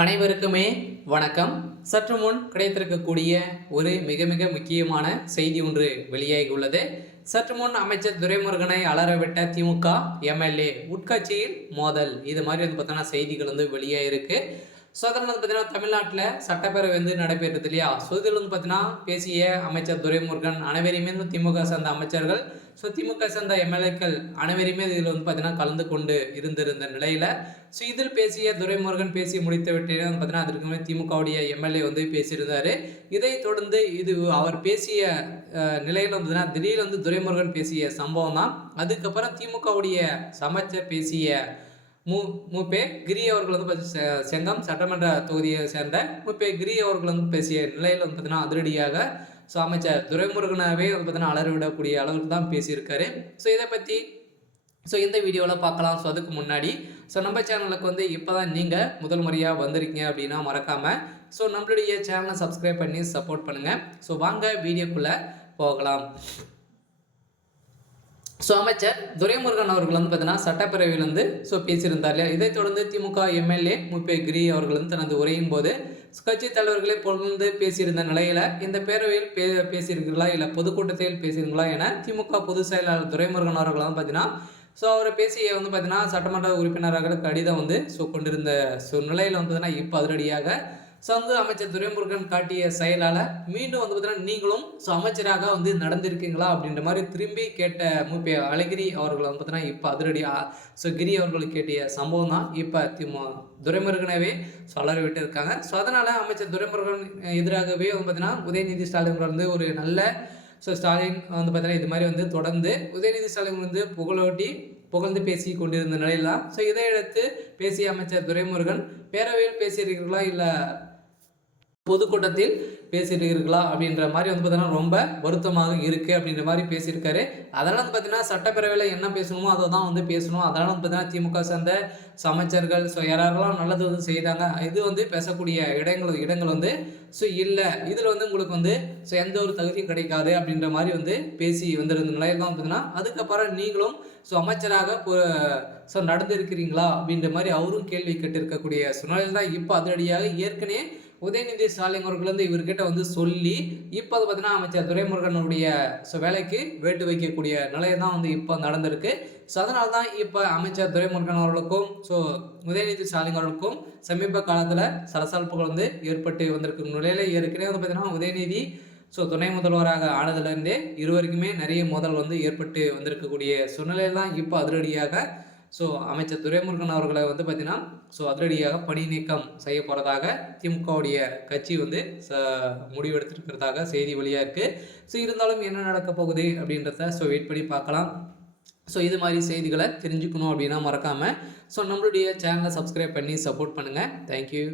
அனைவருக்குமே வணக்கம். சற்று முன் கிடைத்திருக்கக்கூடிய ஒரு மிக மிக முக்கியமான செய்தி ஒன்று வெளியாகி உள்ளது. சற்று முன் அமைச்சர் துரைமுருகனை அலறவிட்ட திமுக எம்எல்ஏ உட்கட்சியில் மோதல், இது மாதிரி வந்து பார்த்தோன்னா செய்திகள் வந்து வெளியாகிருக்கு. ஸோ அதில் வந்து பார்த்தீங்கன்னா தமிழ்நாட்டில் சட்டப்பேரவை வந்து நடைபெறுது இல்லையா. ஸோ இதில் வந்து பார்த்தீங்கன்னா பேசிய அமைச்சர் துரைமுருகன் அனைவரையுமே திமுக சேர்ந்த அமைச்சர்கள், ஸோ திமுக சேர்ந்த எம்எல்ஏக்கள் அனைவருமே இதில் வந்து பார்த்தீங்கன்னா கலந்து கொண்டு இருந்திருந்த நிலையில், ஸோ இதில் பேசிய துரைமுருகன் பேசி முடித்து விட்டு வந்து பார்த்தீங்கன்னா அதற்கு திமுகவுடைய எம்எல்ஏ வந்து பேசியிருந்தார். இதை தொடர்ந்து இது அவர் பேசிய நிலையில் வந்து திடீர்னு வந்து துரைமுருகன் பேசிய சம்பவம் தான். அதுக்கப்புறம் திமுகவுடைய அமைச்சர் பேசிய மூப்பே கிரி அவர்கள் வந்து செங்கம் சட்டமன்ற தொகுதியை சேர்ந்த மூப்பே கிரி அவர்கள் வந்து பேசிய நிலையில் வந்து பார்த்தீங்கன்னா அதிரடியாக ஸோ அமைச்சர் துரைமுருகனாவே வந்து பார்த்தீங்கன்னா அலறிவிடக்கூடிய அளவுக்கு தான் பேசியிருக்காரு. ஸோ இதை பற்றி இந்த வீடியோவில் பார்க்கலாம். ஸோ அதுக்கு முன்னாடி நம்ம சேனலுக்கு வந்து இப்போ தான் நீங்கள் முதல் முறையாக வந்திருக்கீங்க அப்படின்னா மறக்காமல் நம்மளுடைய சேனலை சப்ஸ்கிரைப் பண்ணி சப்போர்ட் பண்ணுங்கள். வாங்க வீடியோக்குள்ளே போகலாம். அமைச்சர் துரைமுருகன் அவர்கள் வந்து பார்த்தீங்கன்னா சட்டப்பேரவையிலிருந்து பேசியிருந்தார் இல்லையா. இதைத் தொடர்ந்து திமுக எம்எல்ஏ மூப்பே கிரி அவர்கள் வந்து தனது உரையின் போது கட்சி தலைவர்களை பொழுது பேசியிருந்த நிலையில் இந்த பேரவையில் பேசியிருக்கிறீர்களா இல்லை பொதுக்கூட்டத்தில் பேசியிருங்களா என திமுக பொதுச் செயலாளர் துரைமுருகன் அவர்கள் வந்து பார்த்தீங்கன்னா அவர் பேசிய வந்து பார்த்தீங்கன்னா சட்டமன்ற உறுப்பினர்கள் கடிதம் வந்து கொண்டிருந்த நிலையில் வந்து பார்த்தீங்கன்னா இப்போ அதிரடியாக அமைச்சர் துரைமுருகன் காட்டிய செயலால் மீண்டும் வந்து பார்த்தீங்கன்னா நீங்களும் அமைச்சராக வந்து நடந்திருக்கீங்களா அப்படின்ற மாதிரி திரும்பி கேட்ட மூப்பே அழகிரி அவர்கள் வந்து பார்த்தீங்கன்னா இப்போ அதிரடியாக கிரி அவர்களுக்கு கேட்டிய சம்பவம் தான் இப்போ துரைமுருகனவே வளர விட்டு இருக்காங்க. அதனால் அமைச்சர் துரைமுருகன் எதிராகவே வந்து பார்த்தீங்கன்னா உதயநிதி ஸ்டாலின் வந்து ஒரு நல்ல ஸ்டாலின் வந்து பார்த்தீங்கன்னா இது மாதிரி வந்து தொடர்ந்து உதயநிதி ஸ்டாலின் வந்து புகழ்ந்து பேசி கொண்டிருந்த நிலையில் தான் இதை எடுத்து பேசிய அமைச்சர் துரைமுருகன் பேரவையில் பேசியிருக்கிறீர்களா இல்லை பொதுக்கூட்டத்தில் பேசியிருக்கிறீர்களா அப்படின்ற மாதிரி வந்து பார்த்தீங்கன்னா ரொம்ப வருத்தமாக இருக்குது அப்படின்ற மாதிரி பேசியிருக்காரு. அதனால் வந்து பார்த்தீங்கன்னா சட்டப்பேரவையில் என்ன பேசணுமோ அதை தான் வந்து பேசணும். அதனால் வந்து பார்த்தீங்கன்னா திமுக சேர்ந்த அமைச்சர்கள் யாரெல்லாம் நல்லது வந்து செய்தாங்க இது வந்து பேசக்கூடிய இடங்கள் வந்து இல்லை, இதில் வந்து உங்களுக்கு வந்து எந்த ஒரு தகுதியும் கிடைக்காது அப்படின்ற மாதிரி வந்து பேசி வந்திருந்த நிலையில் தான் பார்த்தீங்கன்னா அதுக்கப்புறம் நீங்களும் அமைச்சராக நடந்திருக்கிறீங்களா அப்படின்ற மாதிரி அவரும் கேள்வி கேட்டிருக்கக்கூடிய சூழ்நிலையில் தான் இப்போ அதிரடியாக ஏற்கனவே உதயநிதி ஸ்டாலின் அவர்கள் வந்து இவர்கிட்ட வந்து சொல்லி இப்போ அது பார்த்தீங்கன்னா அமைச்சர் துரைமுருகனுடைய வேலைக்கு வேட்டு வைக்கக்கூடிய நிலையை தான் வந்து இப்போ நடந்திருக்கு. அதனால தான் இப்போ அமைச்சர் துரைமுருகன் அவர்களுக்கும் உதயநிதி ஸ்டாலின் அவர்களுக்கும் சமீப காலத்தில் சலசலப்புகள் வந்து ஏற்பட்டு வந்திருக்கும் நிலையில் ஏற்கனவே வந்து பார்த்தீங்கன்னா உதயநிதி துணை முதல்வராக ஆனதுலேருந்தே இருவருக்குமே நிறைய மோதல் வந்து ஏற்பட்டு வந்திருக்கக்கூடிய சூழ்நிலையில் தான் இப்போ அதிரடியாக அமைச்சர் துரைமுருகன் அவர்களை வந்து பார்த்தீங்கன்னா அதிரடியாக பணி நீக்கம் செய்ய போகிறதாக திமுகவுடைய கட்சி வந்து முடிவெடுத்திருக்கிறதாக செய்தி வழியாக இருக்குது. இருந்தாலும் என்ன நடக்க போகுது அப்படின்றத வெயிட் பண்ணி பார்க்கலாம். இது மாதிரி செய்திகளை தெரிஞ்சுக்கணும் அப்படின்னா மறக்காமல் நம்மளுடைய சேனலை சப்ஸ்கிரைப் பண்ணி சப்போர்ட் பண்ணுங்கள். தேங்க்யூ.